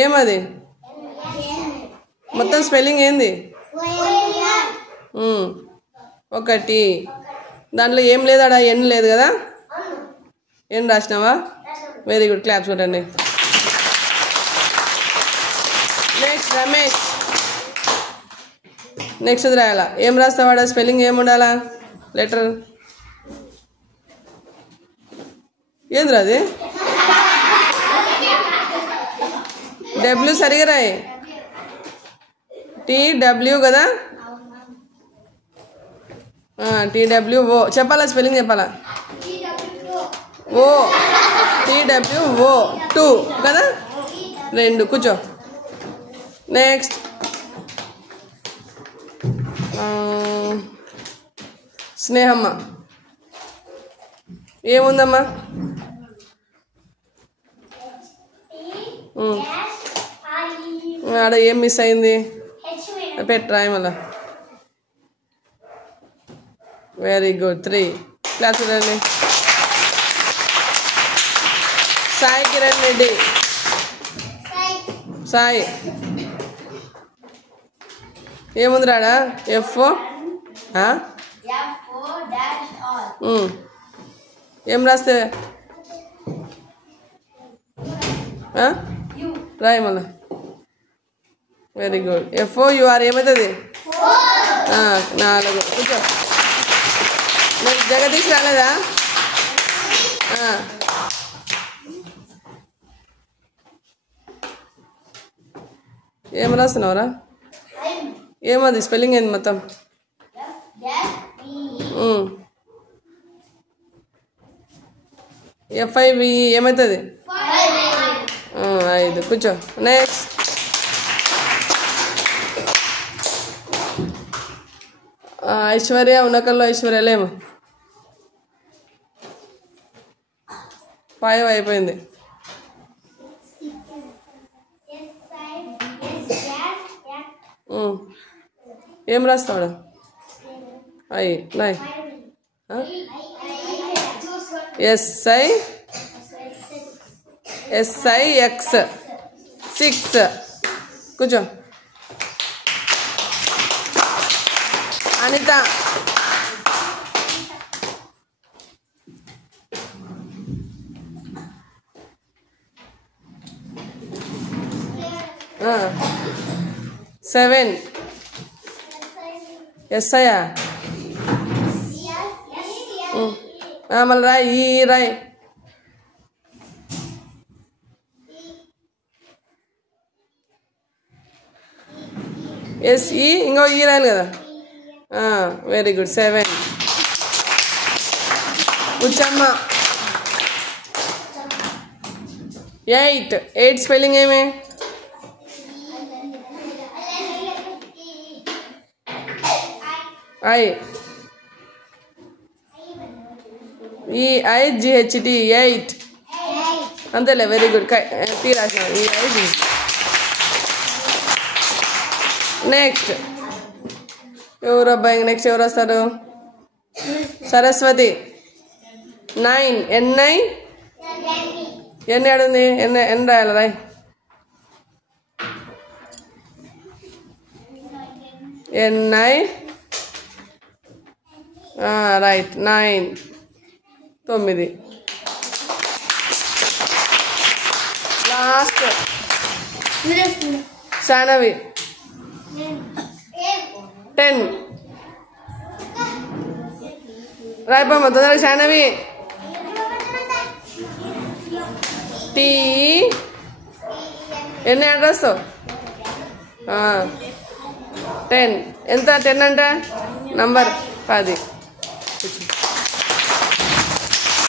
ఏమది మొత్తం స్పెల్లింగ్ ఏంది? ఒకటి. దాంట్లో ఏం లేదాడా? ఎన్ లేదు కదా? ఎన్ రాసినావా? వెరీ గుడ్, క్లాప్స్ కొట్టండి. నెక్స్ట్ రమేష్. నెక్స్ట్ రాయాలా? ఏం రాస్తావాడా? స్పెల్లింగ్ ఏం ఉండాలా? లెటర్ ఏంద్రా అది? డబ్ల్యూ సరిగా రాయి. TW కదా? TWO చెప్పాలా? స్పెల్లింగ్ చెప్పాలా? ఓ TWO 2 కదా? 2. కూర్చో. నెక్స్ట్ స్నేహమ్మ. ఏముందమ్మా? ఆడ ఏం మిస్ అయింది? పెట్టరా మళ్ళా. Very good, 3. క్లాస్ చూడండి. సాయి కిరణ్ రెడ్డి. సాయి ఏముంది రాడా? FO ఏం రాస్తే రాయి మళ్ళా. Very good. FOUR ఏమవుతుంది? 4. కూర్చో. నేను జగదీష్ రాలేదా? ఏం రాస్తున్నావురా? ఏమది? స్పెల్లింగ్ ఏంది మొత్తం? FIVE ఏమవుతుంది? 5. కూర్చో. నెక్స్ట్ ఐశ్వర్య. ఉన్నకల్లో ఐశ్వర్యలేమో 5 అయిపోయింది. ఏం రాస్తావాడు? నాయ్ SIX 6. కూర్చో. అనిత. ఆ 7. SI మళ్ళీ రాయి. రాయి. SE ఇంకో ఈ రాయాలి కదా? Very good, 7. ఉచ్చమ్మ. 8 స్పెల్లింగ్ ఏమి? EIGHT 8 అంతేలే. Very good. T రాసిన. EIG. నెక్స్ట్ ఎవరు అబ్బాయి? నెక్స్ట్ ఎవరు వస్తారు? సరస్వతి. 9. NI ఎన్ని ఆడుంది? ఎన్ని రాయాలి? రాయ్. NI right. 9. 9. లాస్ట్ శానవి. 10. రాయపమ్మ తొందరగా. శానవి. T ఎన్ని అడ్రస్? 10. ఎంత? 10 అంటే నంబర్ 10.